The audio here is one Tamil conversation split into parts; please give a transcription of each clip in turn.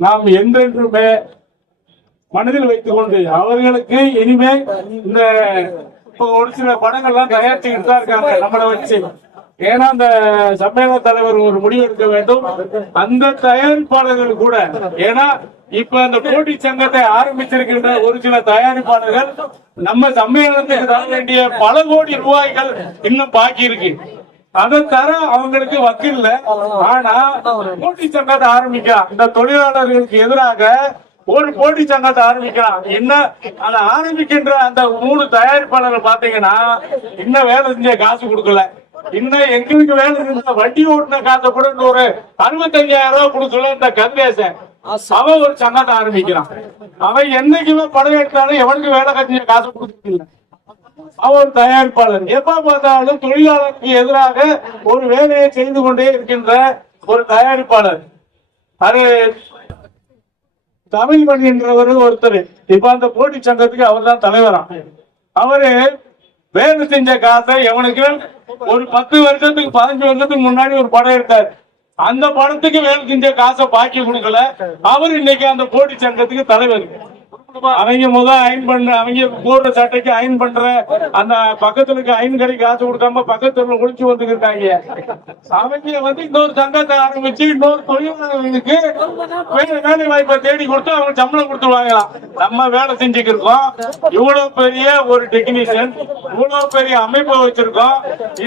நாம் என்றென்றுமே மனதில் வைத்துக் கொண்டு அவர்களுக்கு இனிமே இந்த ஒரு சில படங்கள்லாம் தயாரிச்சுக்கிட்டு தான் இருக்காங்க நம்மளை வச்சு. ஏன்னா அந்த சம்மேளன தலைவர் ஒரு முடிவு எடுக்க வேண்டும். அந்த தயாரிப்பாளர்கள் கூட, ஏன்னா இப்ப அந்த போட்டி சங்கத்தை ஆரம்பிச்சிருக்கின்ற ஒரு சில தயாரிப்பாளர்கள் நம்ம சம்மேளனத்துக்கு தர வேண்டிய பல கோடி ரூபாய்கள் இன்னும் பாக்கி இருக்கு. அதை தர அவங்களுக்கு வக்கில்ல. ஆனா போட்டி சங்கத்தை ஆரம்பிக்கலாம், இந்த தொழிலாளர்களுக்கு எதிராக ஒரு போட்டி சங்கத்தை ஆரம்பிக்கலாம். என்ன அதை ஆரம்பிக்கின்ற அந்த 3 தயாரிப்பாளர்கள் பாத்தீங்கன்னா இன்னும் வேலை செஞ்ச காசு கொடுக்கல. இன்னும் எங்களுக்கு வேலை செஞ்ச வண்டி ஓட்டுன காசை கூட ஒரு 65,000 ரூபாய் கொடுக்கல. இந்த கந்தேசன் அவன் ஒரு சங்கத்தை ஆரம்பிக்கிறான். அவன் என்னைக்குமே படம் எடுத்தாலும் எவனுக்கு வேலை செஞ்ச காசு கொடுக்கல. அவன் ஒரு தயாரிப்பாளர். எப்ப பார்த்தாலும் தொழிலாளருக்கு எதிராக ஒரு வேலையை செய்து கொண்டே இருக்கின்ற ஒரு தயாரிப்பாளர். அது தமிழ்மணி என்றவர் ஒருத்தர். இப்ப அந்த போட்டி சங்கத்துக்கு அவர் தான் தலைவரா. அவரு வேலை செஞ்ச காசை எவனுக்கு ஒரு 10 வருஷத்துக்கு 15 வருஷத்துக்கு முன்னாடி ஒரு படம் எடுத்தார். அந்த படத்துக்கு வேலை செஞ்ச காசை பாக்கி கொடுக்கல. அவர் இன்னைக்கு அந்த போட்டி சங்கத்துக்கு தலைவர். அவங்க முதல் அயன் பண்ற, அவங்க போடுற சட்டைக்கு அயன் பண்ற அந்த பக்கத்துல அயன் கடைக்கு காசு கொடுக்காம பக்கத்துல ஒழிச்சு வந்துருக்காங்க. அவங்க இன்னொரு சங்கத்தை ஆரம்பிச்சு இன்னொரு தொழிலாளர்களுக்கு வேலை வாய்ப்பை தேடி கொடுத்து அவங்க சம்பளம் கொடுத்துருவாங்களாம். நம்ம வேலை செஞ்சுட்டு இருக்கோம். இவ்வளவு பெரிய ஒரு டெக்னீஷியன், இவ்வளவு பெரிய அமைப்பை வச்சிருக்கோம்.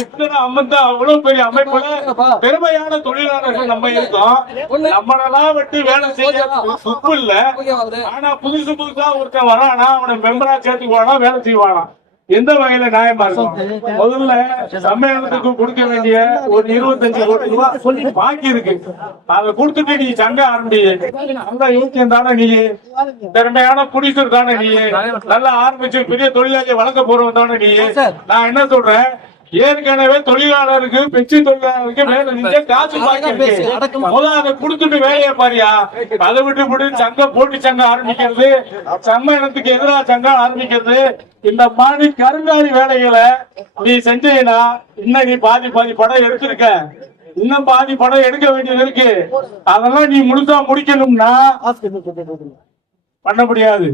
இத்தனை அவ்வளவு பெரிய அமைப்புல திறமையான தொழிலாளர்கள் நம்ம இருக்கோம். நம்மளெல்லாம் விட்டு வேலை செய்ய சுப்பு இல்ல. ஆனா புதுசு புதுசா ஒருத்தன் வரானா அவனை மெம்பரா சேர்த்துக்குவானா, வேலை செய்வானா? எந்த வகையில நியாயமா இருக்கும்? முதல்ல சம்மேளனத்துக்கு கொடுக்க வேண்டிய ஒரு 25 கோடி ரூபாய் சொல்லி பாக்கி இருக்கு. அதை கொடுத்துட்டு நீ சங்கம் ஆரம்பி. நல்ல யோக்கியம் தானே நீ, திறமையான புடிசர் தானே நீ, நல்லா ஆரம்பிச்சு பெரிய தொழிலாளியை வளர்க்க போறவன் தானே நீ. நான் என்ன சொல்றேன், ஏற்கனவே தொழிலாளருக்கு பெச்சு தொழிலாளருக்கு வேலை செஞ்ச காசு பாக்கி இருக்கு. முதல்ல அதை கொடுத்துட்டு வேலையை பாரியா. அதை விட்டு சங்கம் போட்டி சங்கம் ஆரம்பிக்கிறது, சம்மேளனத்துக்கு எதிராக சங்கம் ஆரம்பிக்கிறது, இந்த மாதிரி கருங்காரி வேலைகளை நீ செஞ்சீங்கன்னா இன்னும் நீ பாதி படம் எடுத்திருக்க. இன்னும் பாதி படம் எடுக்க வேண்டியது இருக்கு. அதெல்லாம் நீ முழுசா முடிக்கணும்னா பண்ண முடியாது.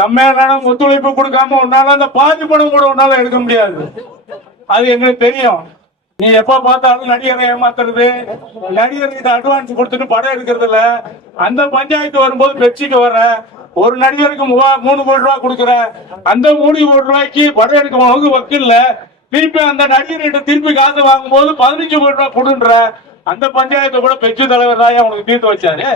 சம்மேளனம் ஒத்துழைப்பு கொடுக்காம உன்னால அந்த பாதி படம் கூட உன்னால எடுக்க முடியாது. அது எங்களுக்கு தெரியும். நீ எப்ப பார்த்தாலும் நடிகரை ஏமாத்துறது, நடிகருக்கு அட்வான்ஸ் கொடுத்துட்டு படம் எடுக்கிறது இல்ல. அந்த பஞ்சாயத்து வரும்போது பெப்சிக்கு வர்ற ஒரு நடிகருக்கு 3 கோடி ரூபாய் கொடுக்குற. அந்த 3 கோடி ரூபாய்க்கு படம் எடுக்க வக்கில்ல. திருப்பி அந்த நடிகர்கிட்ட திருப்பி காசு வாங்கும் போது 15 கோடி ரூபாய் கொடுன்ற அந்த பஞ்சாயத்தை கூட பெச்சு தலைவர் தான் உனக்கு தீர்த்து வச்சாரு.